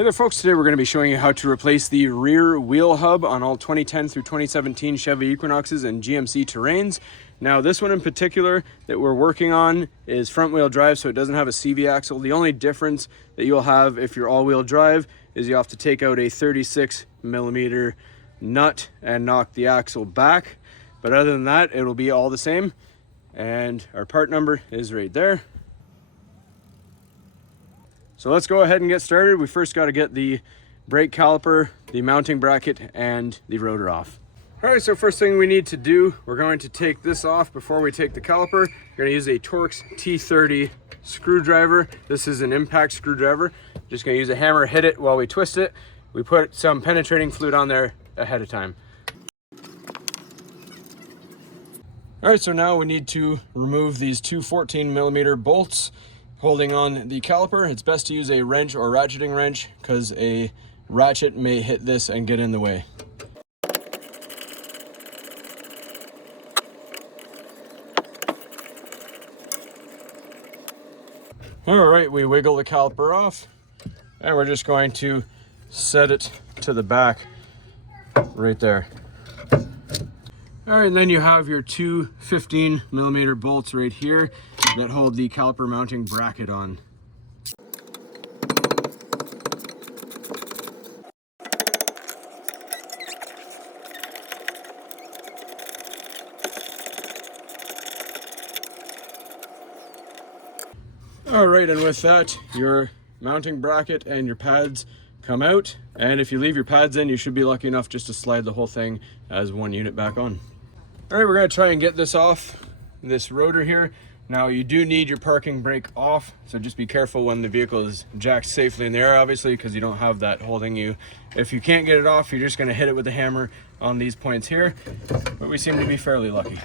Hey there folks, today we're going to be showing you how to replace the rear wheel hub on all 2010 through 2017 Chevy Equinoxes and GMC Terrains. Now this one in particular that we're working on is front wheel drive, so it doesn't have a CV axle. The only difference that you'll have if you're all wheel drive is you have to take out a 36mm nut and knock the axle back. But other than that, it'll be all the same. And our part number is right there. So let's go ahead and get started. We first got to get the brake caliper, the mounting bracket, and the rotor off. All right, so first thing we need to do, we're going to take this off before we take the caliper. We're going to use a Torx T30 screwdriver. This is an impact screwdriver. Just going to use a hammer, hit it while we twist it. We put some penetrating fluid on there ahead of time. All right, so now we need to remove these two 14mm bolts holding on the caliper. It's best to use a wrench or ratcheting wrench because a ratchet may hit this and get in the way. All right, we wiggle the caliper off and we're just going to set it to the back right there. All right, and then you have your two 15mm bolts right here that hold the caliper mounting bracket on. All right, and with that, your mounting bracket and your pads come out. And if you leave your pads in, you should be lucky enough just to slide the whole thing as one unit back on. All right, we're gonna try and get this off this rotor here. Now you do need your parking brake off, so just be careful when the vehicle is jacked safely in the air, obviously, because you don't have that holding you. If you can't get it off, you're just gonna hit it with a hammer on these points here, but we seem to be fairly lucky.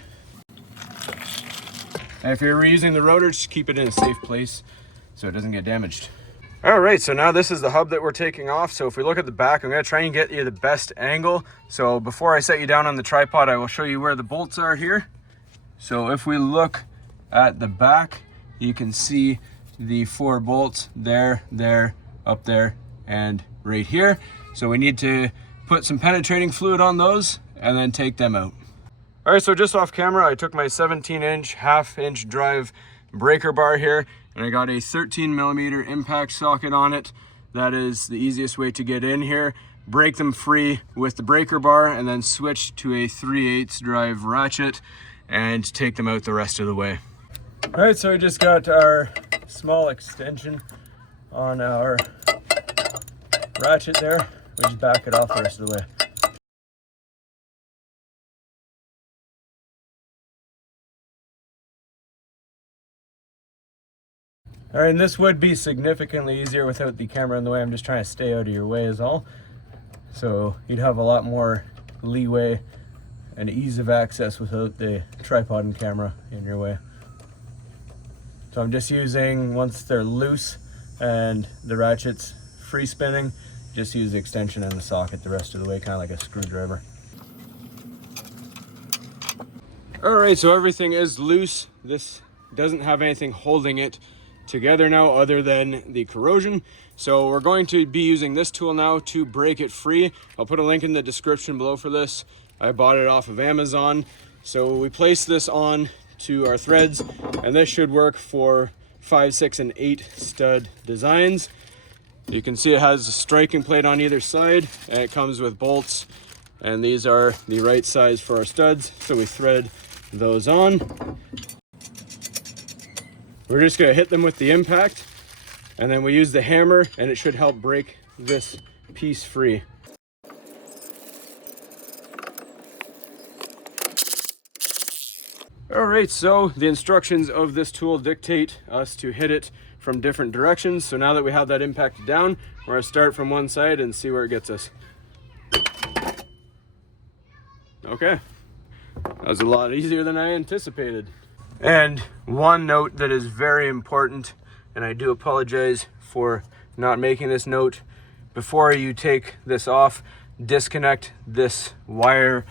And if you're reusing the rotor, just keep it in a safe place so it doesn't get damaged. All right, so now this is the hub that we're taking off. So if we look at the back, I'm gonna try and get you the best angle. So before I set you down on the tripod, I will show you where the bolts are here. So if we look at the back, you can see the 4 bolts there, up there, and right here. So we need to put some penetrating fluid on those and then take them out. All right, so just off camera, I took my 17-inch, half-inch drive breaker bar here, and I got a 13mm impact socket on it. That is the easiest way to get in here. Break them free with the breaker bar and then switch to a 3/8 drive ratchet and take them out the rest of the way. All right, so we just got our small extension on our ratchet there. We just back it off the rest of the way. All right, and this would be significantly easier without the camera in the way. I'm just trying to stay out of your way is all. So you'd have a lot more leeway and ease of access without the tripod and camera in your way. So I'm just using, once they're loose and the ratchet's free spinning, just use the extension and the socket the rest of the way, kind of like a screwdriver. All right, so everything is loose. This doesn't have anything holding it together now other than the corrosion. So we're going to be using this tool now to break it free. I'll put a link in the description below for this. I bought it off of Amazon. So we place this on to our threads, and this should work for 5, 6, and 8 stud designs. You can see it has a striking plate on either side, and it comes with bolts, and these are the right size for our studs. So we thread those on. We're just gonna hit them with the impact, and then we use the hammer, and it should help break this piece free. All right, so the instructions of this tool dictate us to hit it from different directions. So now that we have that impact down, we're gonna start from one side and see where it gets us. Okay, that was a lot easier than I anticipated. And one note that is very important, and I do apologize for not making this note, before you take this off, disconnect this wire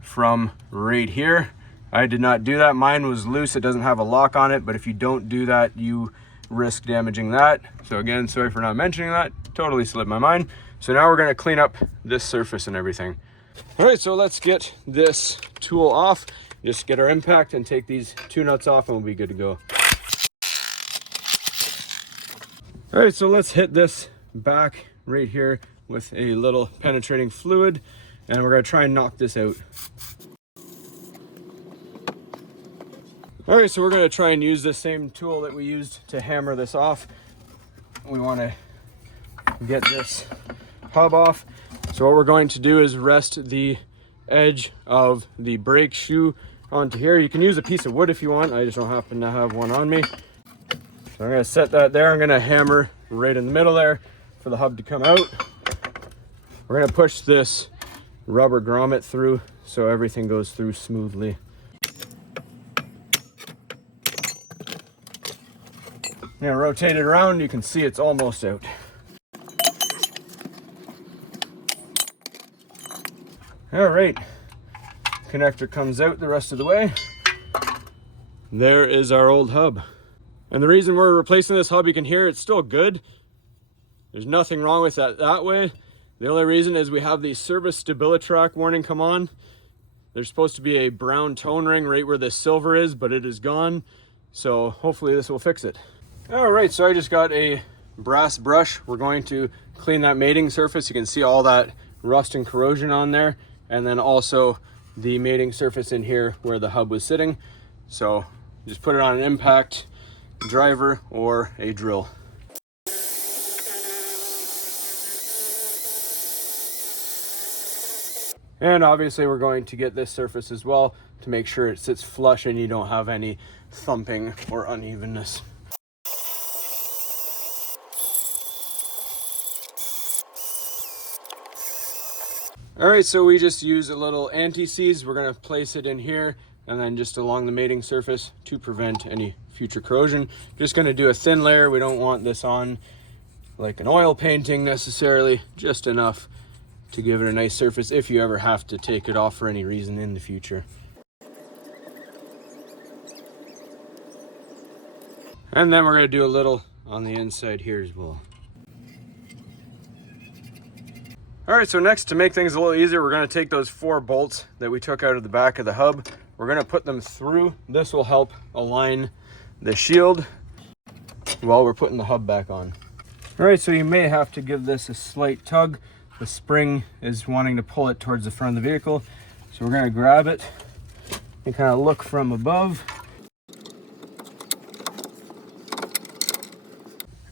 from right here. I did not do that. Mine was loose. It doesn't have a lock on it, but if you don't do that, you risk damaging that. So again, sorry for not mentioning that, totally slipped my mind. So now we're going to clean up this surface and everything. All right, so let's get this tool off, just get our impact and take these two nuts off and we'll be good to go. All right, so let's hit this back right here with a little penetrating fluid, and we're going to try and knock this out. All right, so we're going to try and use the same tool that we used to hammer this off. We want to get this hub off. So what we're going to do is rest the edge of the brake shoe onto here. You can use a piece of wood if you want. I just don't happen to have one on me. So I'm going to set that there. I'm going to hammer right in the middle there for the hub to come out. We're going to push this rubber grommet through so everything goes through smoothly. I'm going to rotate it around. You can see it's almost out. All right, connector comes out the rest of the way. There is our old hub. And the reason we're replacing this hub, you can hear it's still good. There's nothing wrong with that way. The only reason is we have the service STABILITRAK warning come on. There's supposed to be a brown tone ring right where the silver is, but it is gone. So hopefully this will fix it. All right, so I just got a brass brush. We're going to clean that mating surface. You can see all that rust and corrosion on there. And then also the mating surface in here where the hub was sitting. So just put it on an impact driver or a drill. And obviously we're going to get this surface as well to make sure it sits flush and you don't have any thumping or unevenness. All right, so we just use a little anti-seize. We're gonna place it in here and then just along the mating surface to prevent any future corrosion. Just gonna do a thin layer. We don't want this on like an oil painting necessarily, just enough to give it a nice surface if you ever have to take it off for any reason in the future. And then we're gonna do a little on the inside here as well. All right, so next, to make things a little easier, we're gonna take those 4 bolts that we took out of the back of the hub. We're gonna put them through. This will help align the shield while we're putting the hub back on. All right, so you may have to give this a slight tug. The spring is wanting to pull it towards the front of the vehicle. So we're gonna grab it and kind of look from above.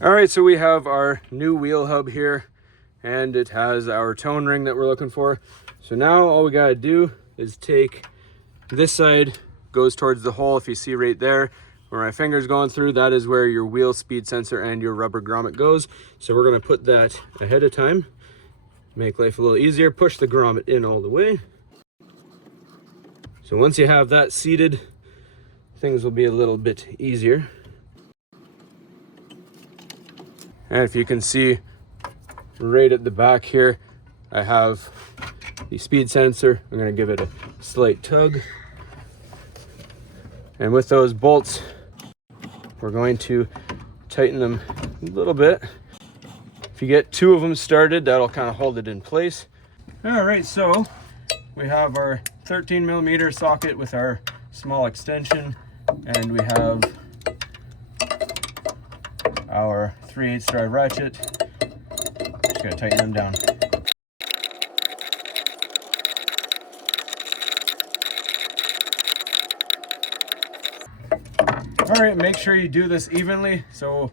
All right, so we have our new wheel hub here, and it has our tone ring that we're looking for. So now all we gotta do is take this side, goes towards the hole. If you see right there where my finger's going through, that is where your wheel speed sensor and your rubber grommet goes. So we're gonna put that ahead of time, make life a little easier. Push the grommet in all the way. So once you have that seated, things will be a little bit easier. And if you can see right at the back here, I have the speed sensor. I'm going to give it a slight tug. And with those bolts, we're going to tighten them a little bit. If you get 2 of them started, that'll kind of hold it in place. All right, so we have our 13mm socket with our small extension, and we have our 3/8 drive ratchet. Just gotta tighten them down. All right, make sure you do this evenly. So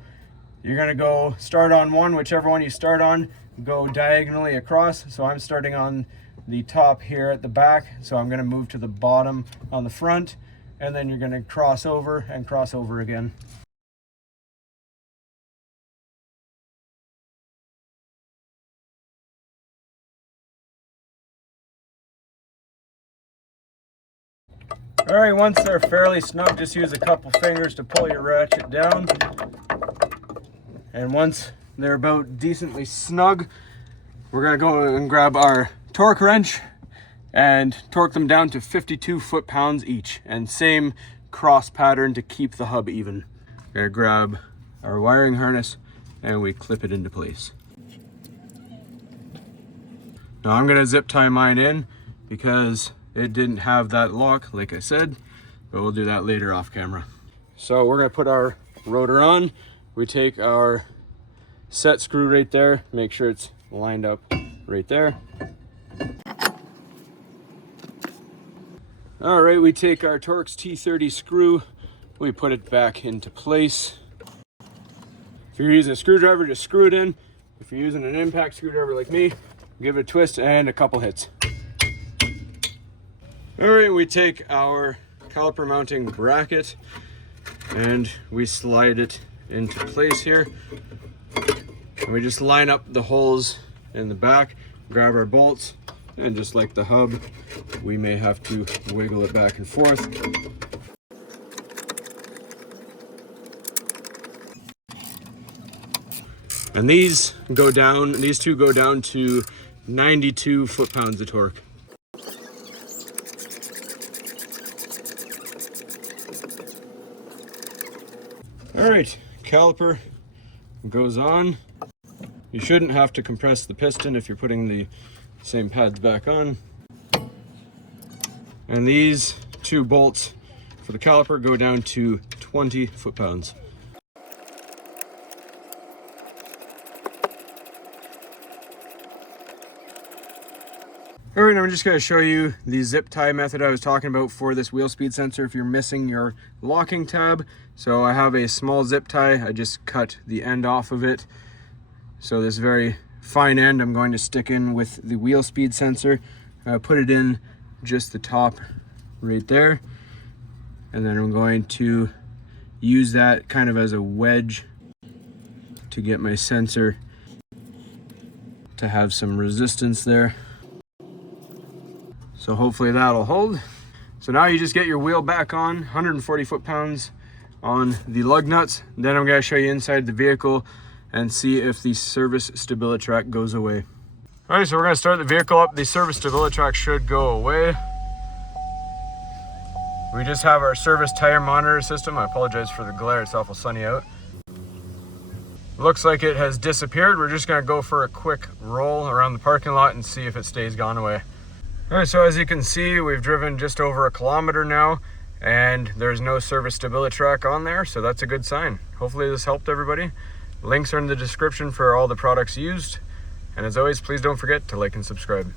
you're gonna go start on one, whichever one you start on, go diagonally across. So I'm starting on the top here at the back. So I'm gonna move to the bottom on the front, and then you're gonna cross over and cross over again. All right, once they're fairly snug, just use a couple fingers to pull your ratchet down. And once they're about decently snug, we're gonna go and grab our torque wrench and torque them down to 52 foot-pounds each. And same cross pattern to keep the hub even. Gonna grab our wiring harness and we clip it into place. Now I'm gonna zip tie mine in because it didn't have that lock, like I said, but we'll do that later off camera. So we're gonna put our rotor on. We take our set screw right there, make sure it's lined up right there. All right, we take our Torx T30 screw, we put it back into place. If you're using a screwdriver, just screw it in. If you're using an impact screwdriver like me, give it a twist and a couple hits. All right, we take our caliper mounting bracket and we slide it into place here. And we just line up the holes in the back, grab our bolts, and just like the hub, we may have to wiggle it back and forth. And these two go down to 92 foot-pounds of torque. All right, caliper goes on. You shouldn't have to compress the piston if you're putting the same pads back on. And these two bolts for the caliper go down to 20 foot-pounds. All right, I'm just going to show you the zip tie method I was talking about for this wheel speed sensor if you're missing your locking tab. So I have a small zip tie. I just cut the end off of it. So this very fine end I'm going to stick in with the wheel speed sensor. Put it in just the top right there. And then I'm going to use that kind of as a wedge to get my sensor to have some resistance there. So hopefully that'll hold. So now you just get your wheel back on, 140 foot-pounds on the lug nuts. Then I'm gonna show you inside the vehicle and see if the service STABILITRAK goes away. All right, so we're gonna start the vehicle up. The service STABILITRAK should go away. We just have our service tire monitor system. I apologize for the glare, it's awful sunny out. Looks like it has disappeared. We're just gonna go for a quick roll around the parking lot and see if it stays gone away. All right, so as you can see, we've driven just over 1 kilometer now and there's no service STABILITRAK on there, so that's a good sign. Hopefully this helped everybody. Links are in the description for all the products used. And as always, please don't forget to like and subscribe.